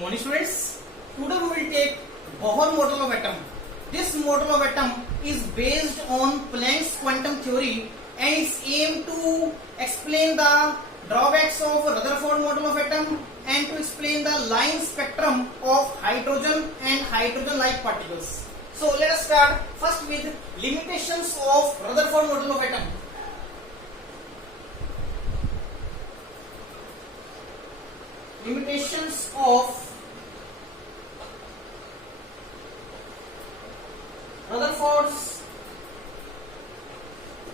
morning students. Today we will take Bohr model of atom. This model of atom is based on Planck's quantum theory and is aimed to explain the drawbacks of Rutherford model of atom and to explain the line spectrum of hydrogen and hydrogen-like particles. So let us start first with limitations of Rutherford model of atom. Limitations of Rutherford's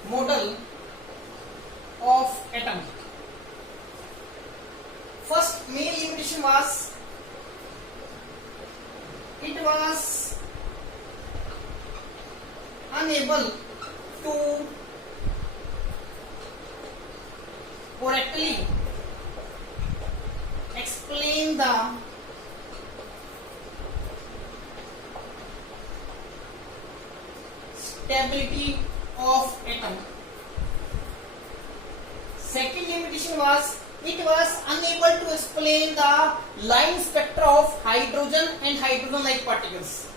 model of atom. First main limitation was it was unable to correctly explain the stability of atom. Second limitation was it was unable to explain the line spectra of hydrogen and hydrogen-like particles.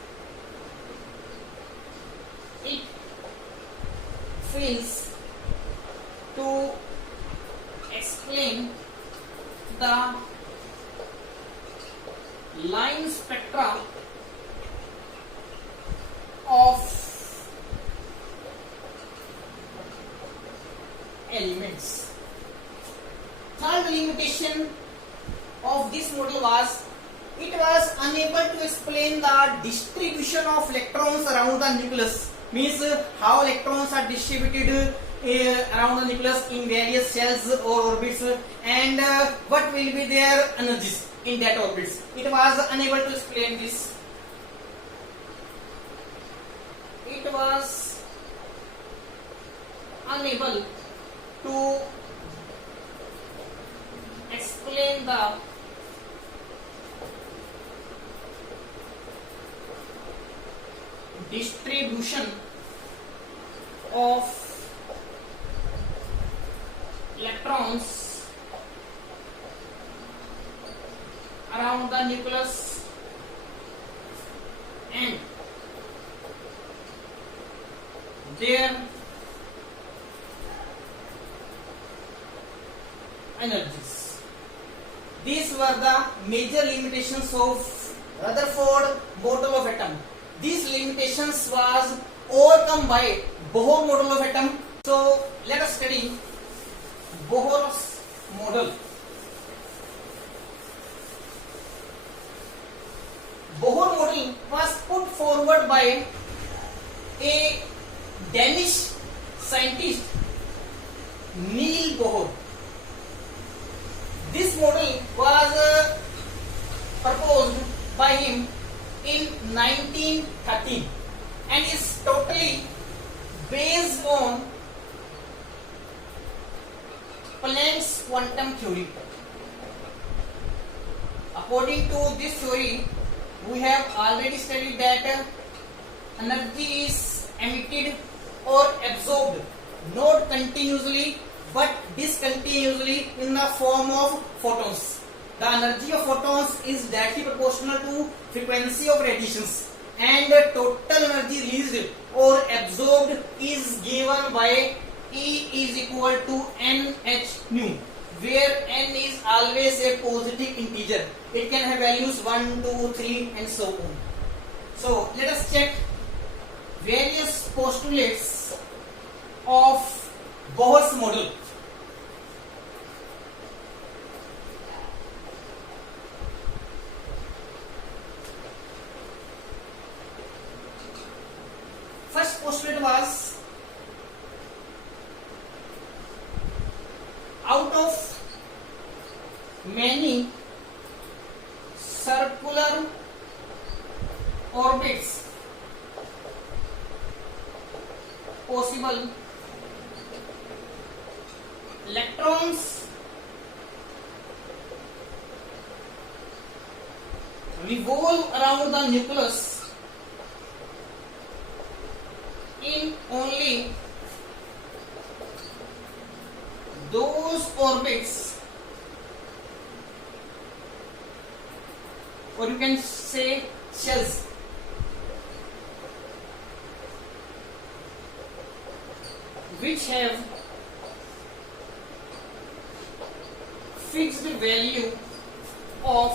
It fails to explain the line spectra of elements. Third limitation of this model was it was unable to explain the distribution of electrons around the nucleus, means how electrons are distributed around the nucleus in various shells or orbits, and what will be their energies in that orbits. It was unable to explain this. It was unable to explain the distribution of electrons around the nucleus and their energies. These were the major limitations of Rutherford model of atom. These limitations was overcome by Bohr model of atom. So let us study Bohr's model. Bohr model was put forward by a Danish scientist, Niels Bohr. This model was proposed by him in 1913 and is totally based on Planck's quantum theory. According to this theory, we have already studied that energy is emitted or absorbed not continuously but discontinuously in the form of photons. The energy of photons is directly proportional to frequency of radiations, and the total energy released or absorbed is given by E is equal to NH nu, where N is always a positive integer. It can have values 1, 2, 3 and so on. So let us check various postulates of Bohr's model. First postulate was out of many circular orbits possible, electrons revolve around the nucleus in only those orbits or you can say shells. Which have fixed value of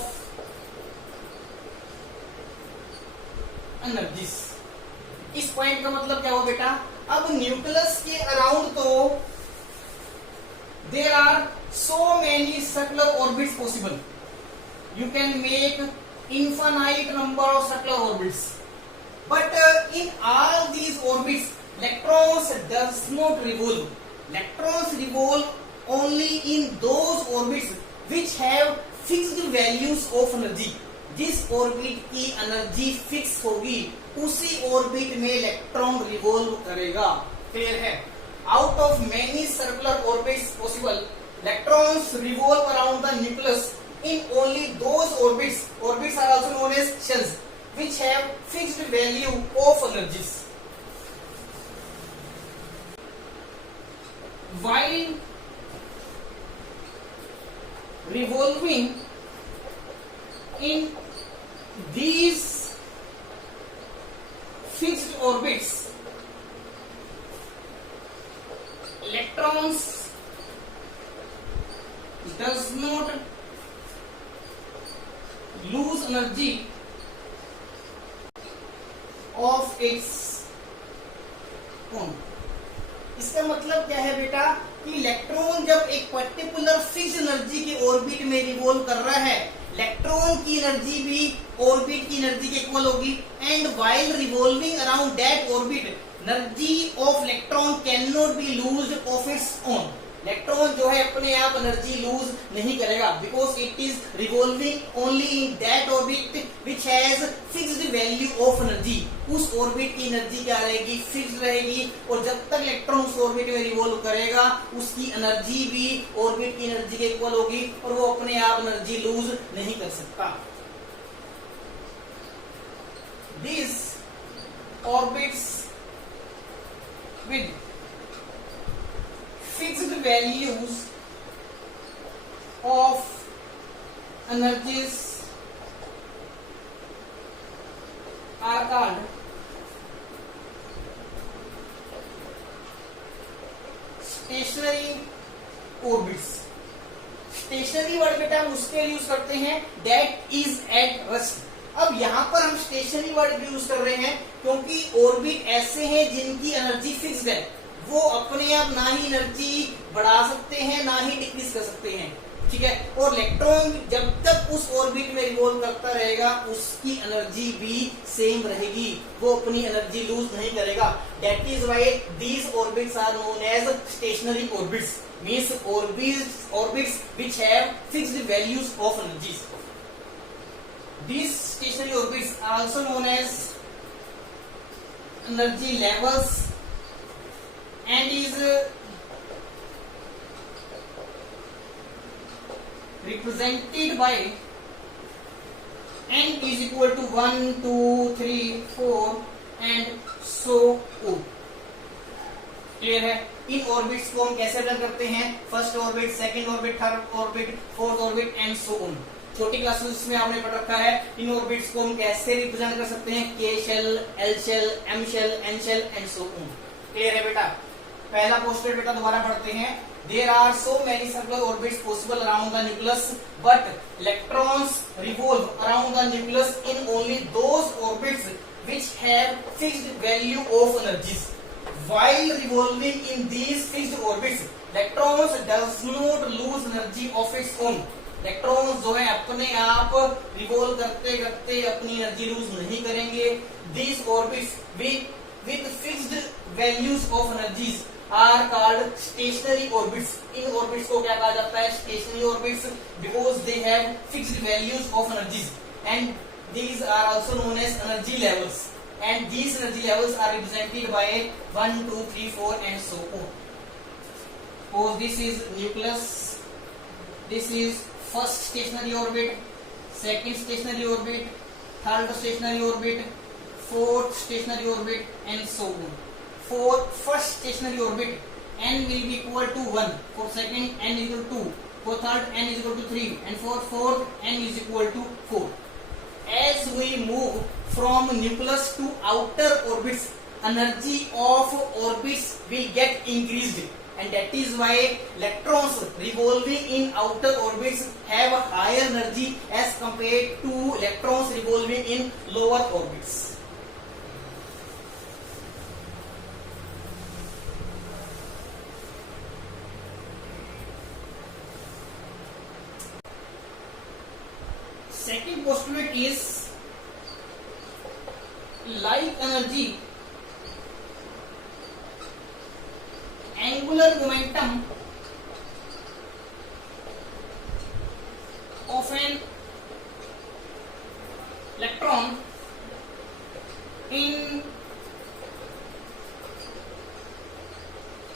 energies. इस point का मतलब क्या हुआ बेटा? अब nucleus के around तो there are so many circular orbits possible. You can make infinite number of circular orbits. But in all these orbits, electrons does not revolve. Electrons revolve only in those orbits which have fixed values of energy. जिस orbit की energy fix होगी उसी orbit में electron revolve करेगा. Clear है? Out of many circular orbits possible, electrons revolve around the nucleus in only those orbits. Orbits are also known as shells, which have fixed value of energies. While revolving in these fixed orbits, electrons does not lose energy of its own. इसका मतलब क्या है बेटा कि electron जब एक particular fix energy के orbit में रिवॉल्व कर रहा है, इलेक्ट्रॉन की एनर्जी भी ऑर्बिट की एनर्जी के इक्वल होगी. And while revolving around that orbit, energy of electron can not be lose of its own. Electron जो है अपने आप एनर्जी लूज नहीं करेगा, because it is revolving only in that orbit which has fixed value of energy. उस orbit की energy क्या रहेगी? फिक्स्ड रहेगी. और जब तक इलेक्ट्रॉन उस ऑर्बिट में रिवॉल्व करेगा उसकी एनर्जी भी ऑर्बिट की एनर्जी के इक्वल होगी और वो अपने आप एनर्जी लूज नहीं कर सकता. This orbits with fixed values of energies are called stationary orbits. Stationary word बेटा हम उसके यूज करते हैं that is at rest. अब यहाँ पर हम स्टेशनरी वर्ड यूज कर रहे हैं क्योंकि ऑर्बिट ऐसे हैं जिनकी एनर्जी फिक्स्ड है. वो अपने आप ना ही एनर्जी बढ़ा सकते हैं ना ही डिक्रीज कर सकते हैं. ठीक है? और इलेक्ट्रॉन जब तक उस ऑर्बिट में रिवॉल्व करता रहेगा उसकी एनर्जी भी सेम रहेगी, वो अपनी एनर्जी लूज नहीं करेगा. That is why these orbits are known as stationary orbits. Means orbits which have fixed values of energies. These stationary orbits are also known as energy levels and is represented by n is equal to 1, 2, 3, 4 and so on. Clear है? इन orbits को हम कैसे represent करते हैं? First orbit, second orbit, third orbit, fourth orbit and so on. छोटी classes में आपने पढ़ रखा है इन ऑर्बिट्स को हम कैसे रिप्रेजेंट कर सकते हैं? K shell, L shell, M shell, N shell and so on. Clear है बेटा? पहला पोस्टर बेटा दोबारा पढ़ते हैं. There are so many circular orbits possible around the nucleus, but electrons revolve around the nucleus in only those orbits which have fixed value of energies. While revolving in these fixed orbits, electrons does not lose energy of its own. Electrons जो है अपने आप revolve करते करते अपनी energy lose नहीं करेंगे. These orbits with fixed values of energies are called stationary orbits. In orbits को क्या कहा जाता है? Stationary orbits, because they have fixed values of energies, and these are also known as energy levels. And these energy levels are represented by 1, 2, 3, 4 and so on. Suppose this is nucleus. This is first stationary orbit, second stationary orbit, third stationary orbit, fourth stationary orbit and so on. For first stationary orbit, n will be equal to 1. For second, n is equal to 2. For third, n is equal to 3. And for fourth, n is equal to 4. as we move from nucleus to outer orbits, energy of orbits will get increased, and that is why electrons revolving in outer orbits have a higher energy as compared to electrons revolving in lower orbits. Second postulate is light energy, angular momentum of an electron in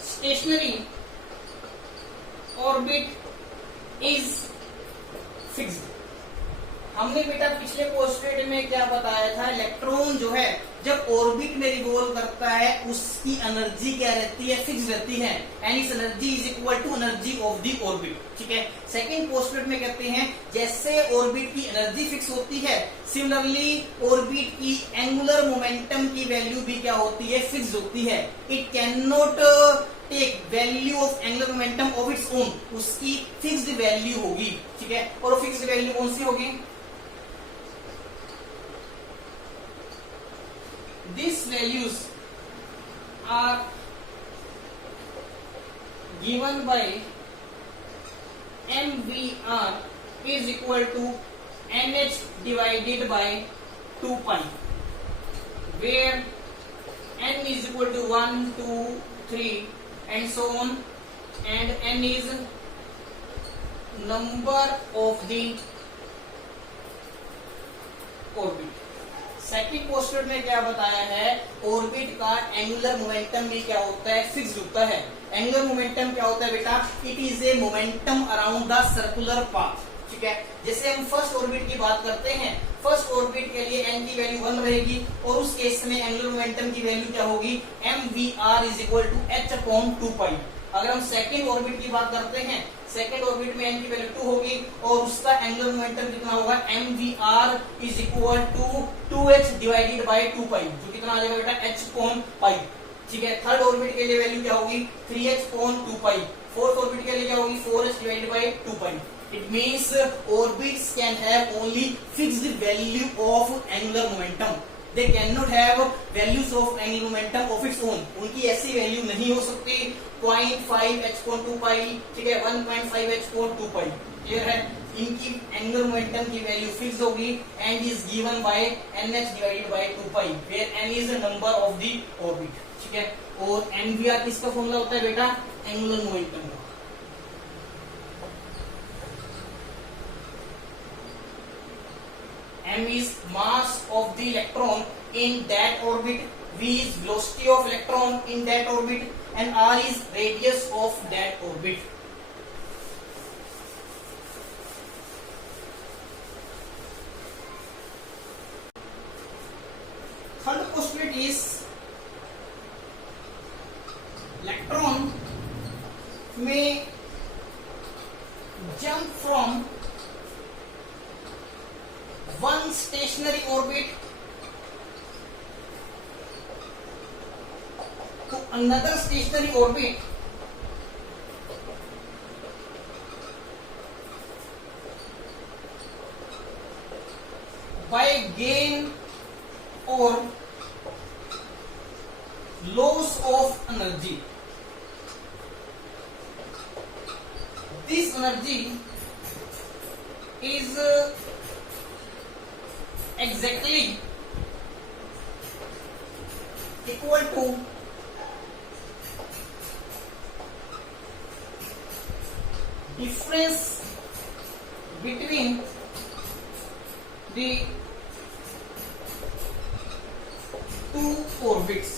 stationary orbit is fixed. हमने बेटा पिछले postulate में क्या बताया था, electron जो है जब ऑर्बिट में रिवॉल्व करता है उसकी एनर्जी क्या रहती है, फिक्स रहती है, and this energy is equal to energy of the orbit. ठीक है. सेकंड पोस्टुलेट में कहते हैं जैसे ऑर्बिट की एनर्जी फिक्स होती है, सिमिलरली ऑर्बिट की एंगुलर मोमेंटम की वैल्यू भी क्या होती है, फिक्स होती है. It can not take value of angular momentum of its own, उसकी फिक्स्ड वैल्यू होगी. ठीक है. और फिक्स्ड वैल्यू कौन सी होगी? These values are given by mvr is equal to nh divided by 2 pi, where n is equal to 1, 2, 3 and so on, and n is number of the orbit. Second postulate में क्या बताया है, orbit का angular momentum भी क्या होता है, fixed होता है. एंगुलर मोमेंटम क्या होता है बेटा, it is a momentum around the circular path. ठीक है. जैसे हम फर्स्ट ऑर्बिट की बात करते हैं, फर्स्ट ऑर्बिट के लिए n की वैल्यू 1 रहेगी और उस केस में एंगुलर मोमेंटम की वैल्यू क्या होगी, mvr is equal to h upon 2 pi. अगर हम सेकंड ऑर्बिट की बात करते हैं, सेकंड ऑर्बिट में n की वैल्यू 2 होगी और उसका एंगुलर मोमेंटम कितना होगा, mvr is equal to 2h divided by 2 pi, जो कितना आ जाएगा बेटा, h अपॉन पाई. ठीक है. थर्ड ऑर्बिट के लिए वैल्यू क्या होगी, 3h अपॉन 2 पाई. फोर्थ ऑर्बिट के लिए क्या होगी, 4h divided by 2 pi. It means orbits can have only fixed value of angular momentum. They cannot have values of angular momentum of its own. उनकी ऐसी वैल्यू नहीं हो सकती. 0.5 h upon 2 pi, ठीक है, 1.5 h upon 2 pi. क्लियर है. इनकी angular momentum की वैल्यू फिक्स होगी and is given by nh divided by 2 pi, where n is the number of the orbit. ठीक है. और mvr किसका फॉर्मूला होता है बेटा, एंगुलर मोमेंटम का. m is mass of the electron in that orbit, v is velocity of electron in that orbit, and r is radius of that orbit. Third postulate is electron may jump from one stationary orbit to another stationary orbit by gain or loss of energy. This energy is exactly equal to difference between the two orbits.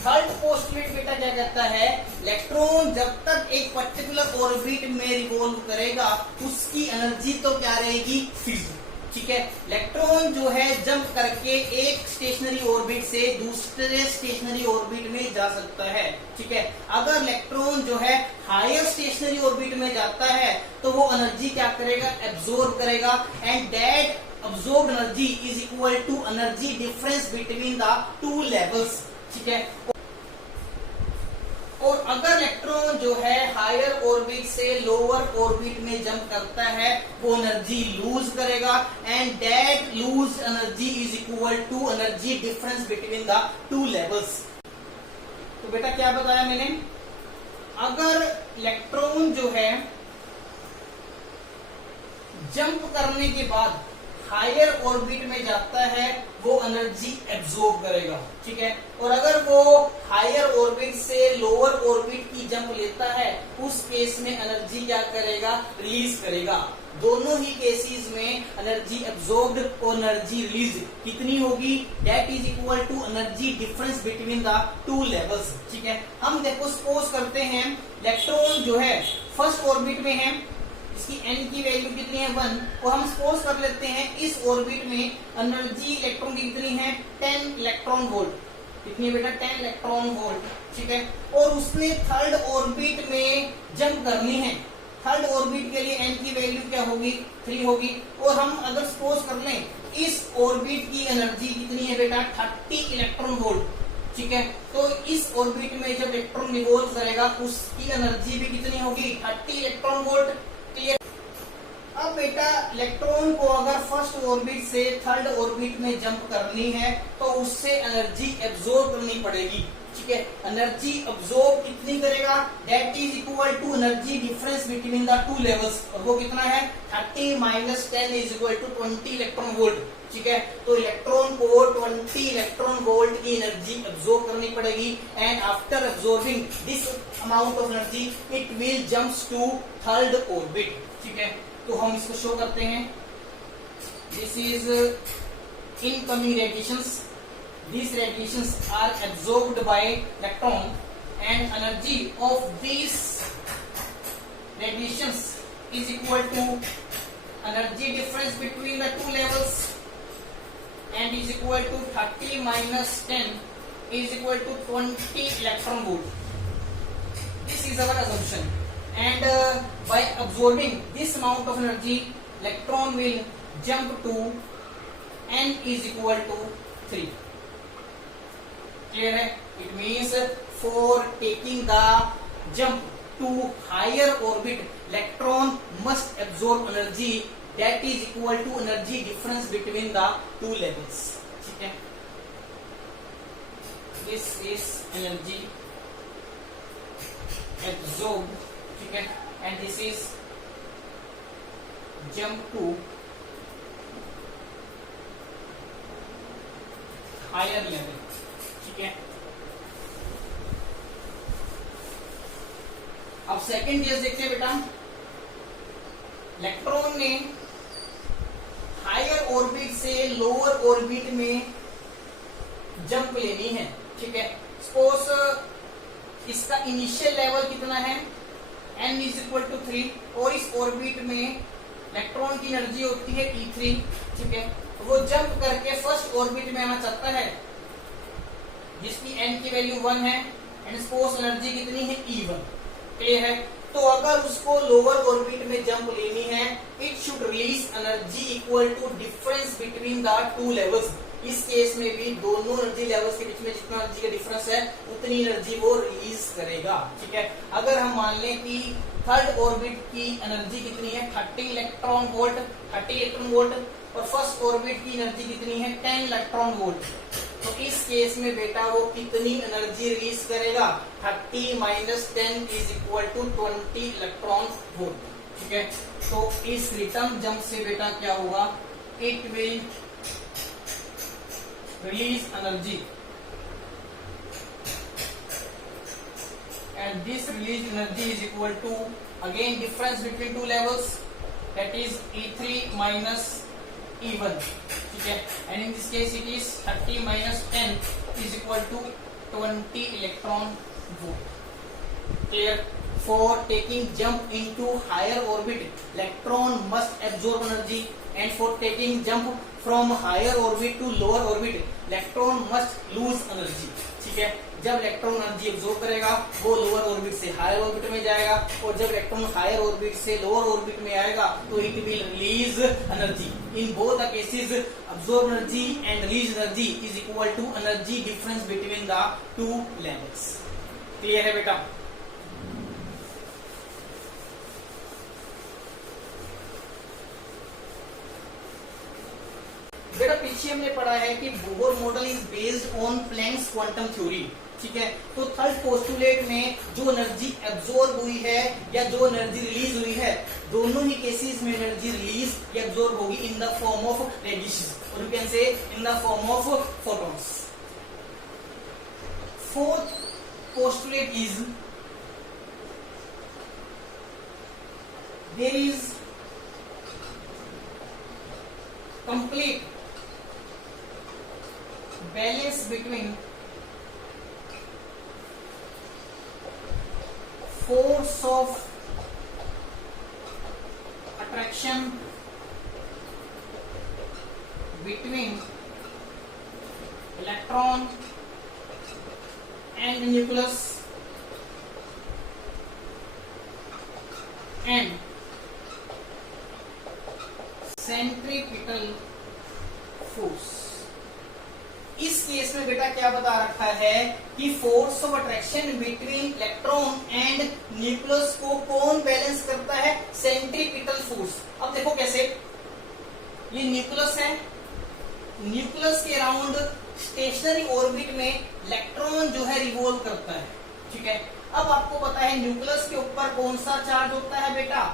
Third postulate बेटा क्या कहता है, electron जब तक एक particular orbit में revolve करेगा उसकी एनर्जी तो क्या रहेगी, फिक्स्ड. ठीक है. इलेक्ट्रॉन जो है जंप करके एक स्टेशनरी ऑर्बिट से दूसरे स्टेशनरी ऑर्बिट में जा सकता है. ठीक है. अगर इलेक्ट्रॉन जो है हायर स्टेशनरी ऑर्बिट में जाता है तो वो एनर्जी क्या करेगा, एब्जॉर्ब करेगा, and that absorbed energy is equal to energy difference between the two levels, ठीक है। और अगर इलेक्ट्रॉन जो है हायर ऑर्बिट से लोअर ऑर्बिट में जंप करता है वो एनर्जी लूज करेगा, and that lose energy is equal to energy difference between the two levels. तो बेटा क्या बताया मैंने, अगर इलेक्ट्रॉन जो है जंप करने के बाद हायर ऑर्बिट में जाता है वो एनर्जी एब्जॉर्ब करेगा, ठीक है। और अगर वो हायर ऑर्बिट से लोअर ऑर्बिट की जंप लेता है उस केस में एनर्जी क्या करेगा, रिलीज करेगा। दोनों ही केसेस में एनर्जी एब्जॉर्ब्ड और एनर्जी रिलीज कितनी होगी, that is equal to energy difference between the two levels, ठीक है। हम देखो सपोज करते हैं इलेक्ट्रॉन जो है फर्स्ट ऑर्बिट में है, इसकी n की वैल्यू कितनी है 1, और हम सपोज कर लेते हैं इस ऑर्बिट में एनर्जी इलेक्ट्रॉन की कितनी है 10 इलेक्ट्रॉन वोल्ट, कितनी बेटा 10 इलेक्ट्रॉन वोल्ट, ठीक है। और उसने थर्ड ऑर्बिट में जंप करनी है, थर्ड ऑर्बिट के लिए n की वैल्यू क्या होगी 3 होगी। और हम अगर सपोज कर लें इस ऑर्बिट की एनर्जी कितनी है बेटा 30 इलेक्ट्रॉन वोल्ट, ठीक है। तो इस ऑर्बिट में जब इलेक्ट्रॉन रिवॉल्व करेगा उसकी एनर्जी भी कितनी होगी 30 इलेक्ट्रॉन वोल्ट, क्लियर। अब बेटा इलेक्ट्रॉन को अगर फर्स्ट ऑर्बिट से थर्ड ऑर्बिट में जंप करनी है तो उससे एनर्जी एब्जॉर्ब करनी पड़ेगी, ठीक है। एनर्जी एब्जॉर्ब कितनी करेगा, that is equal to energy difference between the two levels, और वो कितना है 30 minus 10 is equal to 20 electron volt, ठीक है। तो इलेक्ट्रॉन को 20 इलेक्ट्रॉन वोल्ट की एनर्जी एब्जॉर्ब करनी पड़ेगी, and after absorbing this amount of energy it will jumps to third orbit, ठीक है। तो हम इसको शो करते हैं, this is incoming radiations, these radiations are absorbed by electron and energy of these radiations is equal to energy difference between the two levels and is equal to 30 minus 10 is equal to 20 electron volt. This is our assumption, and by absorbing this amount of energy electron will jump to n is equal to 3. Clear है? It means for taking the jump to higher orbit, electron must absorb energy that is equal to energy difference between the two levels. ठीक है? This is energy absorbed, ठीक है? And this is jump to higher level. ठीक है। अब second case देखते हैं बेटा, इलेक्ट्रॉन ने हायर ऑर्बिट से लोअर ऑर्बिट में जंप लेनी है, ठीक है। सपोज इसका इनिशियल लेवल कितना है n इज इक्वल टू 3, और इस ऑर्बिट में इलेक्ट्रॉन की एनर्जी होती है E3, ठीक है। वो जंप करके फर्स्ट ऑर्बिट में आना चाहता है जिसकी n की वैल्यू 1 है, एंड सपोज एनर्जी कितनी है E1, क्लियर है। तो अगर उसको लोअर ऑर्बिट में जंप लेनी है it should release energy equal to difference between the two levels. इस केस में भी दोनों एनर्जी लेवल्स के बीच में जितना एनर्जी का डिफरेंस है उतनी एनर्जी वो रिलीज करेगा, ठीक है। अगर हम मान लें कि थर्ड ऑर्बिट की एनर्जी कितनी है 30 इलेक्ट्रॉन वोल्ट, और फर्स्ट ऑर्बिट की एनर्जी कितनी है 10 इलेक्ट्रॉन वोल्ट, तो इस केस में बेटा वो कितनी एनर्जी रिलीज करेगा 30 minus 10 is equal to 20 electron volt, ठीक है। तो इस रिटर्न जंप से बेटा क्या होगा, it will release energy, and this released energy is equal to again difference between two levels, that is E3 minus E1, ठीक है। and in this case it is 30 minus 10 is equal to 20 electron volt. Clear? For taking jump into higher orbit electron must absorb energy, and for taking jump from higher orbit to lower orbit electron must lose energy. ठीक है। जब electron energy absorb करेगा वो lower orbit से higher orbit में जाएगा, और जब इलेक्ट्रॉन हायर ऑर्बिट से लोअर ऑर्बिट में आएगा तो it will release energy. In both the cases absorb energy and release energy is equal to energy difference between the two levels. Clear है बेटा? बेटा पीछे हमने पढ़ा है कि Bohr model is based on Planck's quantum theory, ठीक है। तो थर्ड पोस्टुलेट में जो एनर्जी एब्जॉर्ब हुई है या जो एनर्जी रिलीज हुई है, दोनों ही केसेस में एनर्जी रिलीज या एब्जॉर्ब होगी in the form of radiation, और you can say in the form of photons. Fourth postulate is there is complete balance between force of attraction between electron and nucleus and centripetal force. इस case में बेटा क्या बता रखा है कि force of attraction between electron and nucleus को कौन बैलेंस करता है? Centripetal force. अब देखो कैसे, ये न्यूक्लियस है, न्यूक्लियस के अराउंड स्टेशनरी ऑर्बिट में इलेक्ट्रॉन जो है रिवॉल्व करता है, ठीक है। अब आपको पता है न्यूक्लियस के ऊपर कौन सा चार्ज होता है बेटा?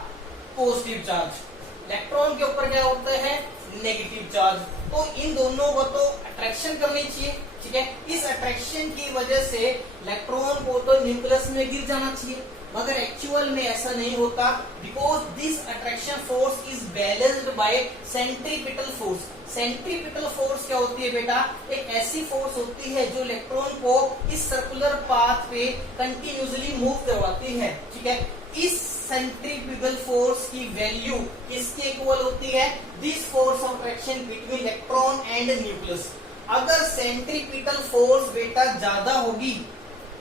Positive charge. इलेक्ट्रॉन के ऊपर क्या होता है? Negative charge. तो इन दोनों को तो अट्रैक्शन करनी चाहिए, ठीक है। इस अट्रैक्शन की वजह से इलेक्ट्रॉन को तो न्यूक्लियस में गिर जाना चाहिए, मगर एक्चुअल में ऐसा नहीं होता, because this attraction force is balanced bye centripetal force. Centripetal force क्या होती है बेटा? एक ऐसी फोर्स होती है जो इलेक्ट्रॉन को इस सर्कुलर पाथ पे कंटिन्यूसली मूव करवाती है, ठीक है। इस सेंट्रीपिटल फोर्स की वैल्यू किसके इक्वल होती है? This force of attraction between electron and nucleus. अगर सेंट्रीपिटल फोर्स बेटा ज्यादा होगी,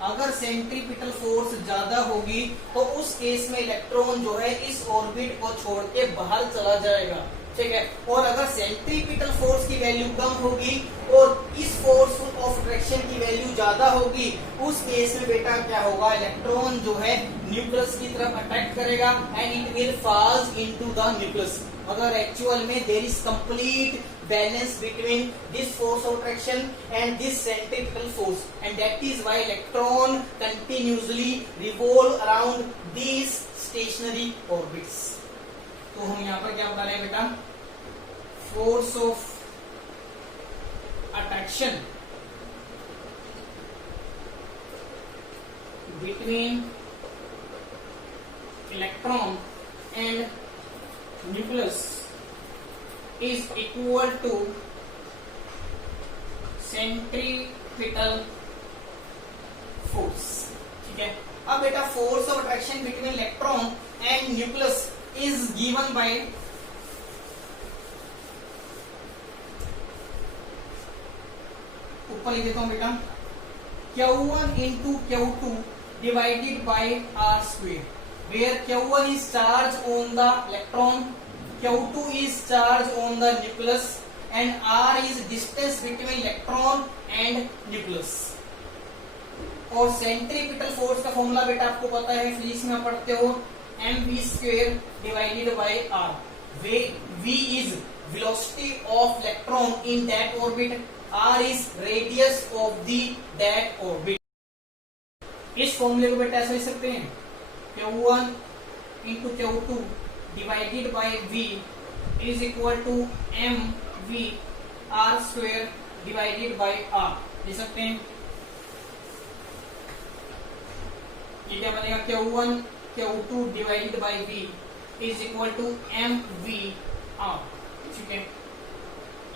अगर सेंट्रीपिटल फोर्स ज्यादा होगी तो उस केस में इलेक्ट्रॉन जो है इस ऑर्बिट को छोड़ के बाहर चला जाएगा, ठीक है। और अगर सेंट्रीपिटल फोर्स की वैल्यू कम होगी और इस फोर्स ऑफ अट्रैक्शन की वैल्यू ज्यादा होगी, उस केस में बेटा क्या होगा? इलेक्ट्रॉन जो है न्यूक्लियस की तरफ अट्रैक्ट करेगा and it will falls into the nucleus. मगर एक्चुअल में there is complete balance between this force of attraction and this centripetal force, and that is why electron continuously revolve around these stationary orbits. तो हम यहाँ पर क्या बता रहे हैं बेटा? Force of attraction between electron and nucleus is equal to centripetal force, ठीक है। अब बेटा force of attraction between electron and nucleus is given by ऊपर लिख देता हूं बेटा, Q1 into Q2 divided by R square, where Q1 is charge on the electron, Q2 is charge on the nucleus and R is distance between electron and nucleus। और centripetal force का formula बेटा आपको पता है, physics में पढ़ते हो, mv² divided by R, where v is velocity of electron in that orbit, R is radius of the that orbit। इस फॉर्मूले को बेटा ऐसा लिख सकते हैं, Q1 into Q2 divided by V is equal to mv R square divided by R। लिख सकते हैं, ये क्या बनेगा? Q1 Q2 divided by V is equal to mv R, ठीक है।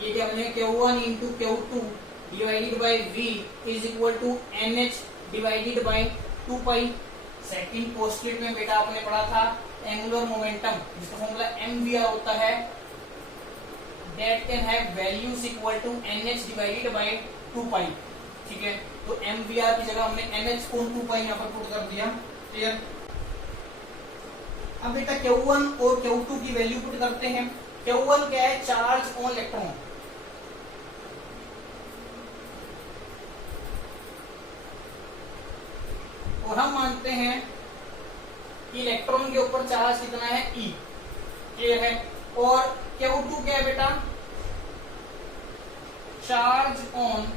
ये क्या बनेगा? Q1 into Q2 divided by V is equal to nh divided by 2 pi। Second postulate में बेटा आपने पढ़ा था एंगुलर मोमेंटम, जिसका फॉर्मूला mvr होता है, that can have values equal to nh divided by 2 pi, ठीक है। तो mvr की जगह हमने nh कोण 2 पाई यहाँ पर पुट कर दिया। क्लियर। अब बेटा Q1 और Q2 की वैल्यू पुट करते हैं। Q1 क्या है? Charge on electron. और हम मानते हैं कि इलेक्ट्रॉन के ऊपर चार्ज कितना है? E। क्लियर है। और Q2 क्या है बेटा? Charge on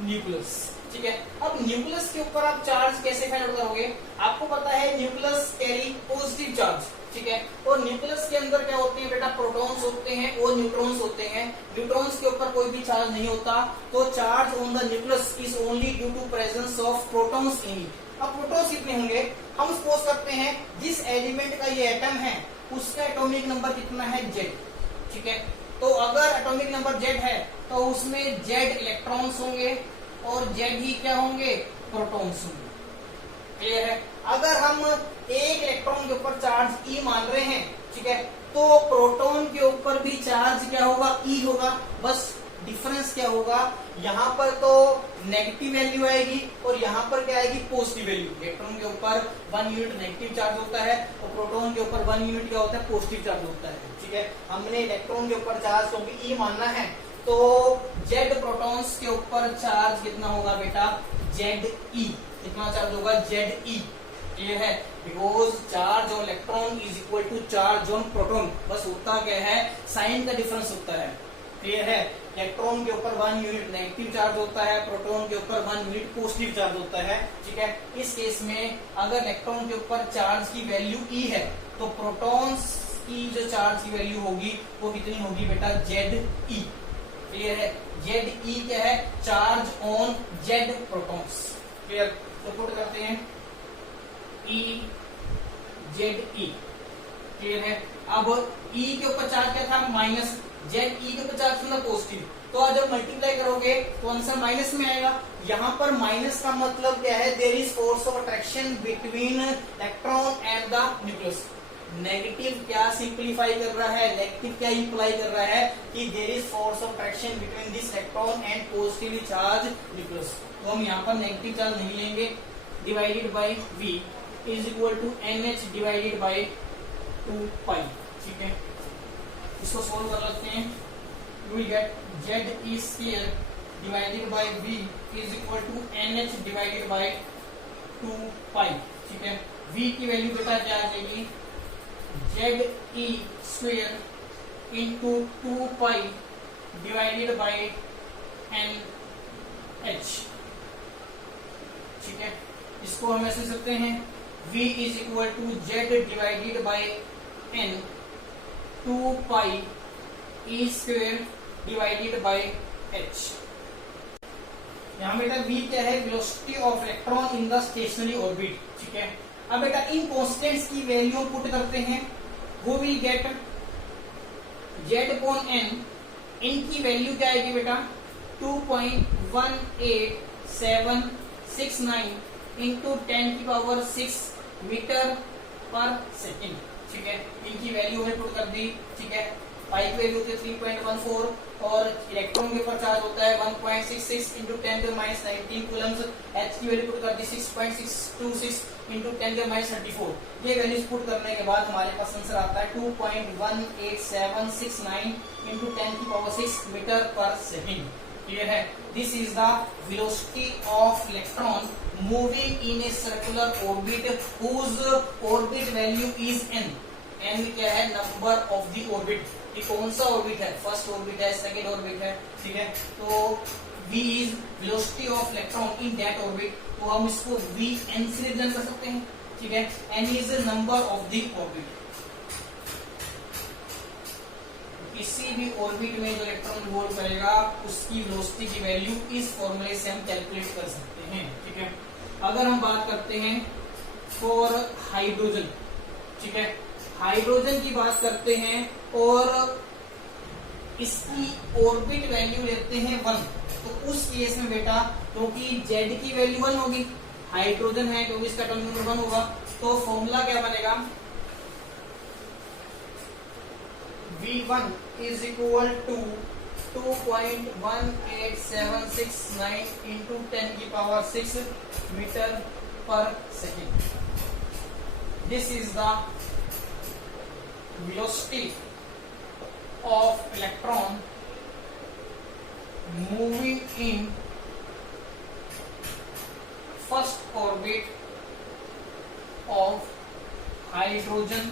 nucleus. ठीक है। अब न्यूक्लियस के ऊपर आप चार्ज कैसे फाइंड आउट करोगे? आपको पता है न्यूक्लियस कैरी पॉजिटिव चार्ज। ठीक है। और न्यूक्लियस के अंदर क्या होते हैं बेटा? प्रोटॉन्स होते हैं और न्यूट्रॉन्स होते हैं। न्यूट्रॉन्स के ऊपर कोई भी चार्ज नहीं होता, तो charge on the nucleus is only due to presence of protons in it. अब प्रोटॉन्स कितने होंगे? हम सपोज करते हैं जिस एलिमेंट का ये एटम है उसका एटॉमिक नंबर कितना है? Z। ठीक है। तो अगर एटॉमिक नंबर Z है तो उसमें Z इलेक्ट्रॉन्स होंगे और Z ही क्या होंगे? प्रोटॉन्स होंगे। क्लियर है। अगर हम एक इलेक्ट्रॉन के ऊपर चार्ज E मान रहे हैं, ठीक है, तो प्रोटॉन के ऊपर भी चार्ज क्या होगा? E होगा। बस डिफरेंस क्या होगा? यहाँ पर तो नेगेटिव वैल्यू आएगी और यहाँ पर क्या आएगी? Positive value. इलेक्ट्रॉन के ऊपर 1 यूनिट नेगेटिव चार्ज होता है और प्रोटॉन के ऊपर 1 यूनिट क्या होता है? पॉजिटिव चार्ज होता है। ठीक है। हमने इलेक्ट्रॉन के ऊपर चार्ज क्योंकि E मानना है, तो Z प्रोटॉन्स के ऊपर चार्ज कितना होगा बेटा? ZE। कितना चार्ज होगा? ZE। क्लियर है। Because charge on electron is equal to charge on proton. बस होता क्या है? साइन का डिफरेंस होता है। क्लियर है। इलेक्ट्रॉन के ऊपर 1 यूनिट नेगेटिव चार्ज होता है, प्रोटॉन के ऊपर 1 यूनिट पॉजिटिव चार्ज होता है। ठीक है। इस केस में अगर इलेक्ट्रॉन के ऊपर चार्ज की वैल्यू E है तो प्रोटॉन्स की जो चार्ज की वैल्यू होगी वो कितनी होगी बेटा? ZE। क्लियर है। ZE क्या है? Charge on Z protons. Clear. तो पुट करते हैं EZE। क्लियर है। अब E के ऊपर चार्ज क्या था? माइनस। ZE के ऊपर चार्ज था पॉजिटिव। तो आज जब मल्टीप्लाई करोगे तो आंसर माइनस में आएगा। यहाँ पर माइनस का मतलब क्या है? There is force of attraction between electron and the nucleus. Negative क्या सिंप्लीफाई कर रहा है? नेगेटिव क्या इंप्लाई कर रहा है? कि there is force of attraction between this electron and positively charge nucleus. तो हम यहाँ पर नेगेटिव चार्ज नहीं लेंगे। Divided by V is equal to NH divided by 2 pi. ठीक है। इसको सोल्व कर लेते हैं। You will get ZE square divided by V is equal to NH divided by 2 pi. ठीक है। V की वैल्यू बेटा क्या आ जाएगी? ZE square into 2 pi divided by NH। ठीक है। इसको हम ऐसे सकते हैं V is equal to Z divided by N 2 pi E square divided by H। यहाँ बेटा V क्या है? Velocity of electron in the stationary orbit. ठीक है। अब बेटा इन कांस्टेंट्स की वैल्यू पुट करते हैं। वो will get Z upon N। इनकी वैल्यू क्या आएगी बेटा? 2.18769 इंटू 10⁶ मीटर पर सेकेंड। ठीक है। इनकी वैल्यू हमने पुट कर दी। ठीक है। पाई की वैल्यू होती है 3.14 और इलेक्ट्रॉन के ऊपर चार्ज होता है 1.66 इंटू 10⁻19 कूलम्स। H की वैल्यू पुट कर दी 6.626 इंटू 10⁻34। ये वैल्यूज पुट करने के बाद हमारे पास आंसर आता है 2.18769 इंटू 10⁶ मीटर पर सेकेंड। क्लियर है। This is the velocity of electron moving in a circular orbit whose orbit value is n। n क्या है? Number of the orbit. ये कौन सा ऑर्बिट है? फर्स्ट ऑर्बिट है, सेकंड ऑर्बिट है। ठीक है। तो v is velocity of electron in that orbit. तो हम इसको vn से रिप्रेजेंट कर सकते हैं। ठीक है। n is number of the orbit. किसी भी ऑर्बिट में जो इलेक्ट्रॉन रिवॉल्व करेगा उसकी वेलोसिटी की वैल्यू इस फॉर्मूले से हम कैलकुलेट कर सकते हैं। ठीक है। अगर हम बात करते हैं फॉर हाइड्रोजन। ठीक है। हाइड्रोजन की बात करते हैं और इसकी ऑर्बिट वैल्यू लेते हैं 1। तो उस केस में बेटा क्योंकि Z की वैल्यू 1 होगी, हाइड्रोजन है क्योंकि इसका एटॉमिक नंबर 1 होगा, तो फॉर्मूला क्या बनेगा? V1 is equal to 2.18769 into 10 की पावर 6 मीटर पर second. This is the velocity of electron moving in first orbit of hydrogen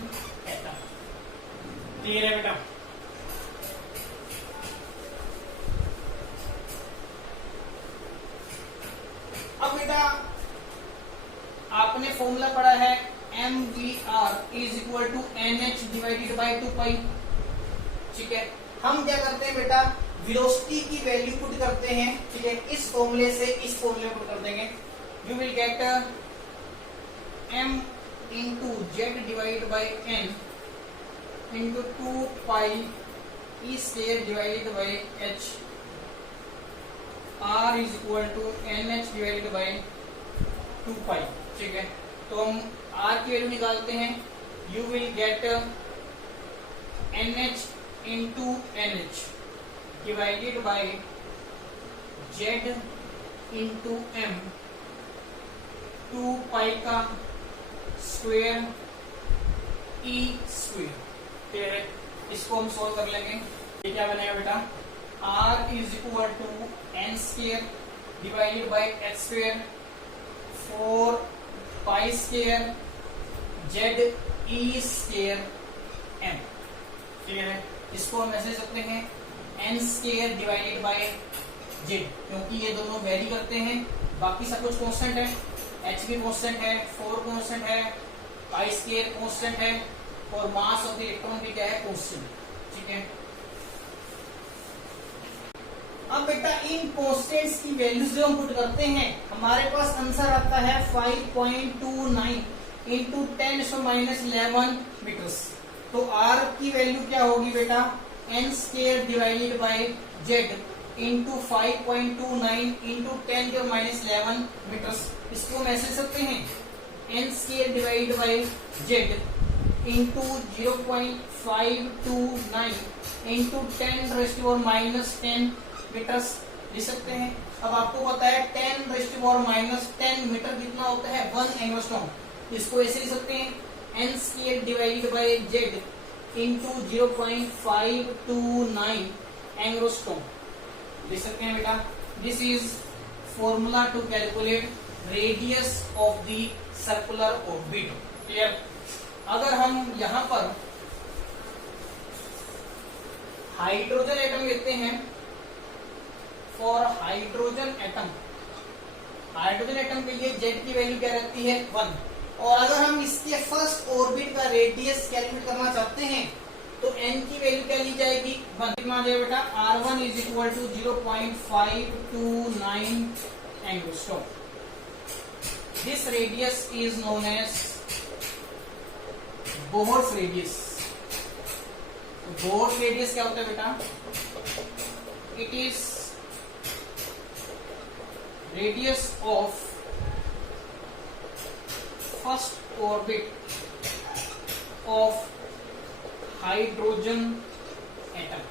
atom. Clear है बेटा? अब बेटा आपने फॉर्मूला पढ़ा है mvr is equal to nh divided by 2 pi. ठीक है, हम क्या करते हैं बेटा, वेलोसिटी की वैल्यू पुट करते हैं. ठीक है, इस फॉर्मूले से इस फॉर्मूले में पुट कर देंगे. You will get m into Z divide by n into 2 pi E square divided by h. r is equal to nh divided by 2 pi. ठीक है, तो हम r की वैल्यू निकालते हैं. You will get nh into nh divided by z into m 2 pi का square e square. ठीक है, इसको हम सोल्व कर लेंगे. ये क्या बनेगा बेटा, r is equal to n square divided by h square 4 pi square z e square m. ठीक है, इसको हम ऐसे सकते हैं n square divided by z, क्योंकि ये दोनों वेरी करते हैं. बाकी सब कुछ कांस्टेंट है. h भी कांस्टेंट है, 4 कांस्टेंट है, पाई स्क्वायर कांस्टेंट है और मास ऑफ द इलेक्ट्रॉन भी क्या है, कांस्टेंट. ठीक है, अब बेटा इन कांस्टेंट्स की वैल्यूज जो हम पुट करते हैं, हमारे पास आंसर आता है 5.29 इंटू 10⁻11 मीटर्स. तो r की वैल्यू क्या होगी बेटा, n square divided by z into 5.29 into 10⁻11 metres. इसको हम ऐसे सकते हैं n square divided by z into 0.529 into 10⁻10 metres लिख सकते हैं. अब आपको पता है 10⁻10 मीटर कितना होता है, 1 एंगस्ट्रॉम. इसको ऐसे लिख सकते हैं n square divided by z into 0.529 angstrom लिख सकते हैं बेटा. This is formula to calculate radius of the circular orbit. Clear? अगर हम यहां पर हाइड्रोजन एटम लेते हैं, फॉर हाइड्रोजन एटम के लिए z की वैल्यू क्या रहती है, 1. और अगर हम इसके फर्स्ट ऑर्बिट का रेडियस कैलकुलेट करना चाहते हैं तो n की वैल्यू क्या ली जाएगी, 1. कितना आ जाएगा बेटा, r1 is equal to 0.529 angstrom. This radius is known as Bohr's radius. Bohr's radius क्या होता है बेटा, it is radius of first orbit of hydrogen atom.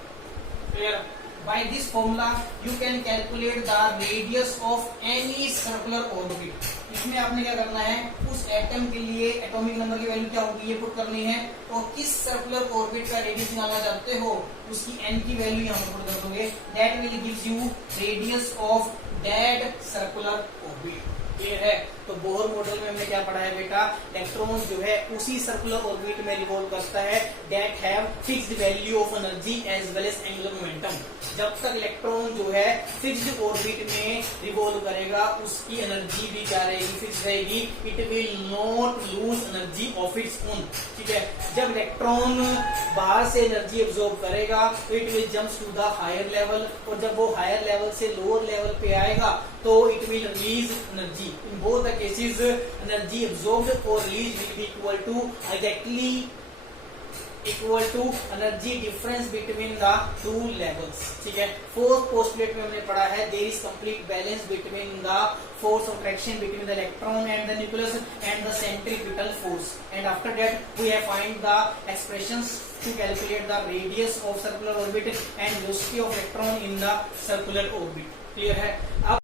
Clear? By this formula you can calculate the radius of any circular orbit. इसमें आपने क्या करना है, उस एटम के लिए एटॉमिक नंबर की वैल्यू क्या होगी ये पुट करनी है, और किस सर्कुलर ऑर्बिट का रेडियस निकालना चाहते हो उसकी n की वैल्यू यहाँ पुट कर दोगे. That will gives you radius of that circular orbit. Clear है? तो बोहर मॉडल में हमने क्या पढ़ा है बेटा, इलेक्ट्रॉन जो है उसी सर्कुलर ऑर्बिट में रिवॉल्व करता है that have fixed value of energy as well as angular momentum. जब तक इलेक्ट्रॉन जो है फिक्स्ड ऑर्बिट में रिवॉल्व करेगा उसकी एनर्जी भी क्या रहेगी, फिक्स रहेगी. It will not lose energy of its own. ठीक है, जब इलेक्ट्रॉन बाहर से एनर्जी एब्जॉर्ब करेगा तो it will jump to the higher level, और जब वो हायर लेवल से लोअर लेवल पे आएगा तो it will release energy. In both the cases, energy absorbed or released will be equal to exactly equal to energy difference between the two levels. ठीक है, fourth postulate में हमने पढ़ा है there is complete balance between the force of attraction between the electron and the nucleus and the centripetal force, and after that we have find the expressions to calculate the radius of circular orbit and velocity of electron in the circular orbit। Clear है? अब